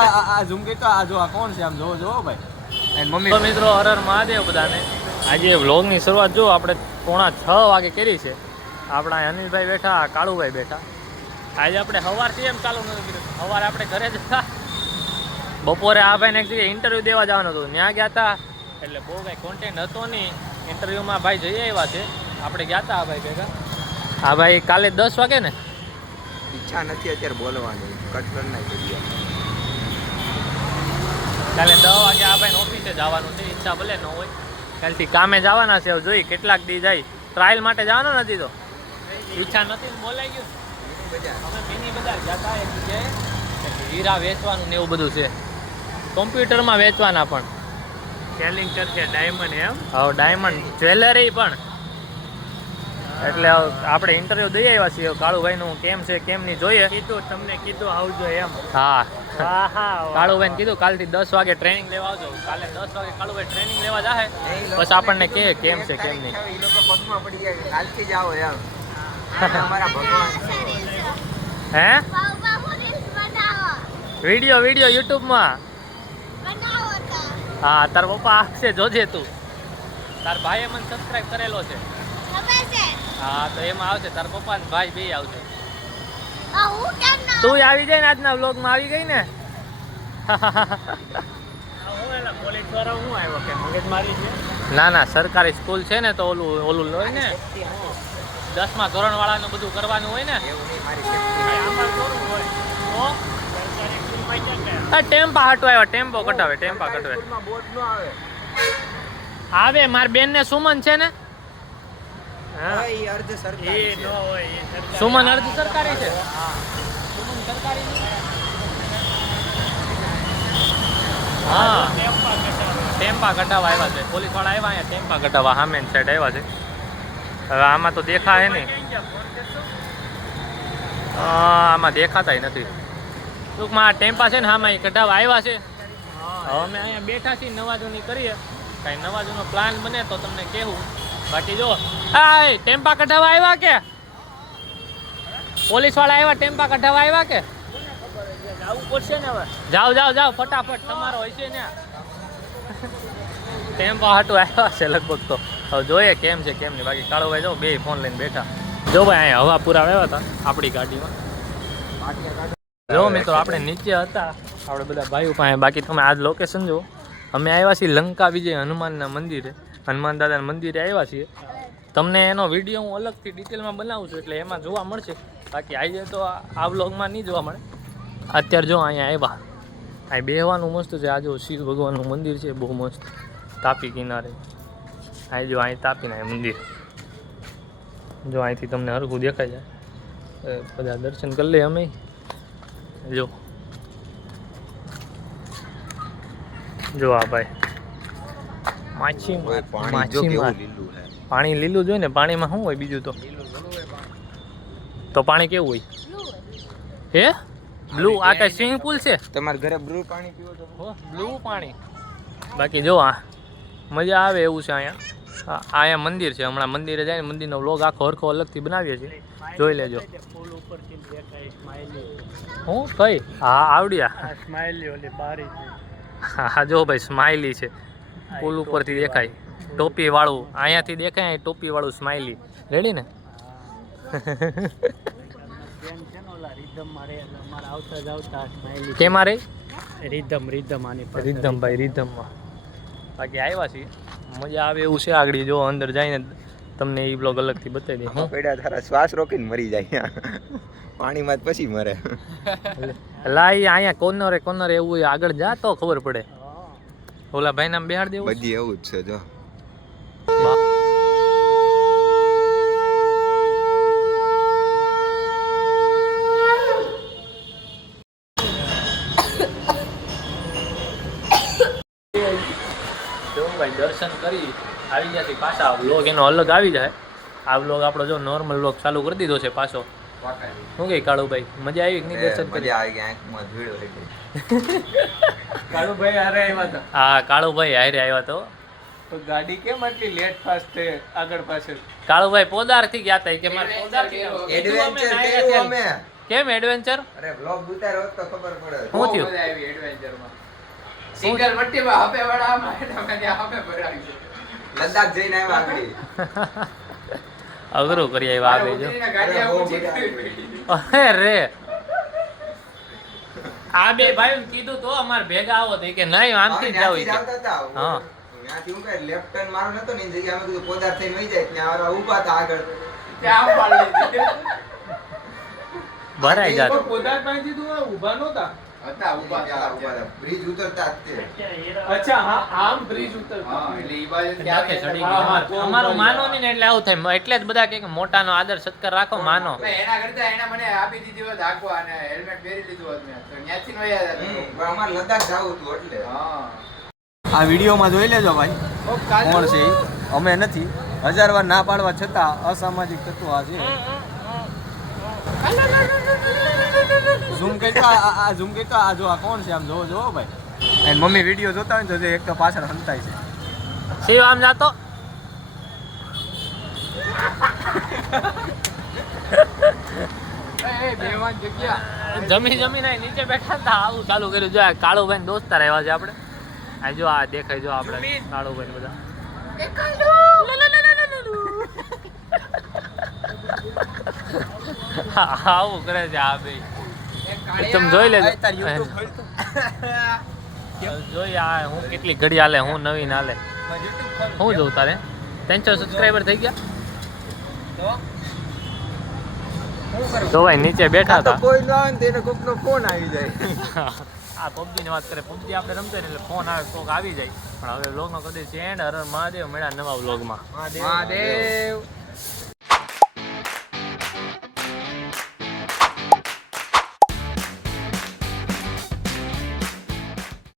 આ ઝૂમ કરી તો આ જો આ કોણ છે આમ જોવો જોવો ભાઈ એન્ડ મમ્મી. તો મિત્રો હર હર મહાદેવ બધાને. આજે વ્લોગની શરૂઆત જો આપણે 5:45 વાગે કરી છે. આપણા અનિલભાઈ બેઠા, કાળુભાઈ બેઠા. આજે આપણે સવારથી એમ ચાલુ નથી કર્યું. સવારે આપણે ઘરે જ હતા. બપોરે આ ભાઈને એક જગ્યાએ ઇન્ટરવ્યૂ દેવા જવાનું હતું, ત્યાં ગયા હતા. એટલે બહુ કાંઈ કોન્ટેન્ટ હતો નહીં. ઇન્ટરવ્યૂમાં ભાઈ જઈ આવ્યા છે. આપણે ગયા હતા આ ભાઈ ભેગા. હા ભાઈ કાલે 10 વાગે ને. ઈચ્છા નથી અત્યારે બોલવાની, કટ કરી નાખી. કાલે 10 વાગે આ ભાઈને ઓફિસે જવાનું છે. ઈચ્છા ભલે ન હોય, કાલથી કામે જવાના છે. જોઈએ કેટલાક દી જાય. ટ્રાયલ માટે જવાનો નથી તો ઈચ્છા નથી ને બોલાઈ ગયું. અમે મિની બજાર ગયા હતા એક જગ્યાએ, હીરા વેચવાનું ને એવું બધું છે. કોમ્પ્યુટરમાં વેચવાના પણ સેલિંગ કરશે ડાયમંડ. એમ હા, ડાયમંડ જ્વેલરી પણ. એટલે આપણે ઇન્ટરવ્યુ દઈ આવ્યા છીએ. કાળુભાઈનું કેમ છે કેમ નહીં જોઈએ. કીધું તમને કીધું આવજો એમ. હા કાળુભાઈને કીધું કાલથી 10 વાગે ટ્રેનિંગ લેવા આવજો. કાલે 10 વાગે કાળુભાઈ ટ્રેનિંગ લેવા જાય, બસ આપણને કહે કેમ છે કેમ નહીં. એ લોકો પગમાં પડી જાય, કાલથી જ આવો એમ. અમારા ભગવાન હે વિડીયો યુટ્યુબમાં. હા તાર પપ્પા આવશે, જોજે તું. તાર ભાઈએ મને સબસ્ક્રાઇબ કરેલો છે. હા તો એમાં આવશે. તાર પપ્પા ને ભાઈ બે આવશે. તું આવી જાય ને આજના વ્લોગમાં. આવી ગઈ ને. ના ના, સરકારી સ્કૂલ છે ને તો ઓલું હોય ને, 10મા ધોરણ વાળાનું બધું કરવાનું હોય ને. ટેમ્પા હટવા આવ્યા. ટેમ્પો કટાવે. આવે મારી બેન ને સુમન છે ને. સુમન અર્ધ સરકારી છે. સુમન સરકારી. હા ટેમ્પા કટાવા આવ્યા છે. પોલીસ વાળા આવ્યા અહીંયા ટેમ્પા કટાવા. સામે સાઈડ આવ્યા છે. હવે આમાં તો દેખાય નહીં. આમાં દેખાતા નથી. ટૂંકમાં આ ટેમ્પા છે ને આમાં એ કઢાવા આવ્યા છે. હવે અમે અહીંયા બેઠા છીએ, નવાજૂની કરીએ. કાંઈ નવાજૂનો પ્લાન બને તો તમને કહેવું. બાકી જો આ ટેમ્પા કઢાવા આવ્યા કે પોલીસ વાળા આવ્યા? ટેમ્પા કઢાવા આવ્યા કે? જવું પડશે ને હવે. જાઓ ફટાફટ, તમારો હોય છે ને. ટેમ્પા હાટું આવ્યા છે લગભગ. તો હવે જોઈએ કેમ છે કેમ નહીં. બાકી કાળુભાઈ જો બે ફોન લઈને બેઠા. જો ભાઈ અહીંયા હવા પૂરા આવ્યા હતા આપણી ગાડીમાં. જો મિત્રો આપણે નીચે હતા, આપણે બધા ભાઈઓ પાસે. બાકી તમે આજ લોકેશન જો. અમે આવ્યા છીએ લંકા વિજય હનુમાનના મંદિરે. હનુમાન દાદાના મંદિરે આવ્યા છીએ. તમને એનો વિડીયો હું અલગથી ડિટેલમાં બનાવું છું, એટલે એમાં જોવા મળશે. બાકી આજે તો આ વ્લોગમાં નહીં જોવા મળે. અત્યારે જો અહીંયા આવ્યા, અહીં બેહવાનું મસ્ત છે. આ જો શિવ ભગવાનનું મંદિર છે, બહુ મસ્ત. તાપી કિનારે. અહીં જો અહીં તાપીના મંદિર જો, અહીંથી તમને હરખું દેખાય જાય. બધા દર્શન કરી લે અમે. જો આ ભાઈ માછીમાર. પાણી લીલું જોઈએ ને. પાણીમાં શું હોય બીજું તો પાણી કેવું હોય? હે બ્લુ? આ કઈ સ્વિમિંગ પુલ છે? તમારા ઘરે બ્લુ પાણી પીવો તો બ્લુ પાણી. બાકી જો આ મજા આવે એવું છે. અહીંયા મંદિર છે. હમણાં મંદિરે જાય ને મંદિરનો વ્લોગ આખો હરખો અલગથી બનાવીએ છીએ, જોઈ લેજો. હું કઈ? હા આવડ્યા. હા જો ભાઈ સ્માઈલી છે. પુલ ઉપરથી દેખાય. ટોપી વાળું અહીંયાથી દેખાય. ટોપી વાળું સ્માઈલી. રેડી ને? કેમાં રે? રીધમ ભાઈ રીધમમાં. બાકી આવ્યા છીએ, મજા આવે એવું છે. આગળ જો અંદર જઈને તમને એ બ્લોગ અલગથી બતાવી દે. હું પેડા તારા શ્વાસ રોકીને મરી જાય પાણીમાં જ પછી મરે. લાઈ અહીંયા કોર્નરે એવું હોય. આગળ જા તો ખબર પડે. ઓલા ભાઈ નામ બેહાડ દેવું. બધી એવું જ છે જો. ભાઈ દર્શન કરી આવી જશે પાછા. વ્લોગ એનો અલગ આવી જાય. આ વ્લોગ આપણો જો નોર્મલ વ્લોગ ચાલુ કરી દીધો છે પાછો. શું કે કાળુભાઈ મજા આવી કે નહીં? દર્શન કરી આવી ગઈ. આંખમાં ધૂળ વળી ગઈ. કાળુભાઈ હારે આવ્યા હતા. હા કાળુભાઈ હારે આવ્યા તો ગાડી કેમ આટલી લેટ ફાસ્ટ છે આગળ પાછળ? કાળુભાઈ પોદાર થી ગયા હતા કે મારે પોદાર એડવેન્ચર કર્યું અમે. કેમ એડવેન્ચર અરે બ્લોગ ઉતાર્યો હોત તો ખબર પડે. શું થયું? મજા આવી એડવેન્ચરમાં. સિંગલ મટ્ટીમાં હપે વડામાં એટલે મેં ત્યાં હપે ભરાવી છે. લદ્દાખ જઈને આવ્યા આગળ. અઘરું કરી આવ્યા આ બે જો ઉતરીને ગાડી અરે, બહુ ઊંચી મજા આવી. કરી. અરે આ બે ભાઈ કીધું તો અમાર ભેગા આવો તો કે નહીં આમથી જ જાવ ત્યાંથી જ આવતા હતા. હા. ત્યાંથી હું કઈ લેફ્ટ ટર્ન મારો નતો ને એની જગ્યાએ અમે કીધું પોદાર થઈને વહી જાય ત્યાં વાળા ઊભા હતા આગળ. ત્યાં પાડી દીધી. ભરાઈ જાત પણ પોદાર પાસેથી તો ઊભા નહોતા. હતા ઊભા હતા. બ્રિજ ઉતરતા જ તે. અચ્છા હા આમ બ્રિજ ઉતરતા. હા એટલે ઈ બાજુ નાકે ચડી હા, ગઈ હા, તો અમારું ઉભા માનો નહીં ને એટલે આવું થાય એટલે જ બધા કે મોટાનો આદર સત્કાર રાખો માનો એના કરતા એને મને આપી દીધી હોત આખો અને હેલ્મેટ પહેરી લીધું હોત મેં તો ન્યાથી નો યાદ પણ હતો. અમારે લદ્દાખ જવું હતું એટલે. હા આ વિડીયોમાં જોઈ લેજો ભાઈ કોણ છે ઈ. અમે નથી 1000 વાર ના પાડવા છતાં અસામાજિક તત્વો આ છે ઝૂમ કરતો આ ઝૂમ કરતો આ જો આ કોણ છે આમ જોવો જોવો ભાઈ એની મમ્મી વિડીયો જોતા હોય ને તો જે એક તો પાછળ હંતાય છે શિવ આમ જાતો એ બેવાન જગ્યા જમીને નીચે બેઠા હતા આવું ચાલુ કર્યું જો આ કાળુભાઈ દોસ્તાર આવ્યા છે આપણે આ જો આ દેખાય જો આપણે કાળુભાઈ બધા આવું કરે છે આ બે તમે જોઈ લેજો તાર YouTube ખોલતો જોઈ આ હું કેટલી ઘડી હાલે હું નવીન હાલે YouTube ખોલ હું જોઉં તારે 300 સબસ્ક્રાઇબર થઈ ગયા તો ભાઈ નીચે બેઠા આ તો હતા કોઈ ન આવે ને તેને કોકનો ફોન આવી જાય આ પબજી ની વાત કરે પબજી આપણે રમતા ને એટલે ફોન આવે કોક આવી જાય પણ હવે વ્લોગમાં કદી છે એન્ડ હર મહાદેવ મળ્યા નવા વ્લોગમાં મહાદેવ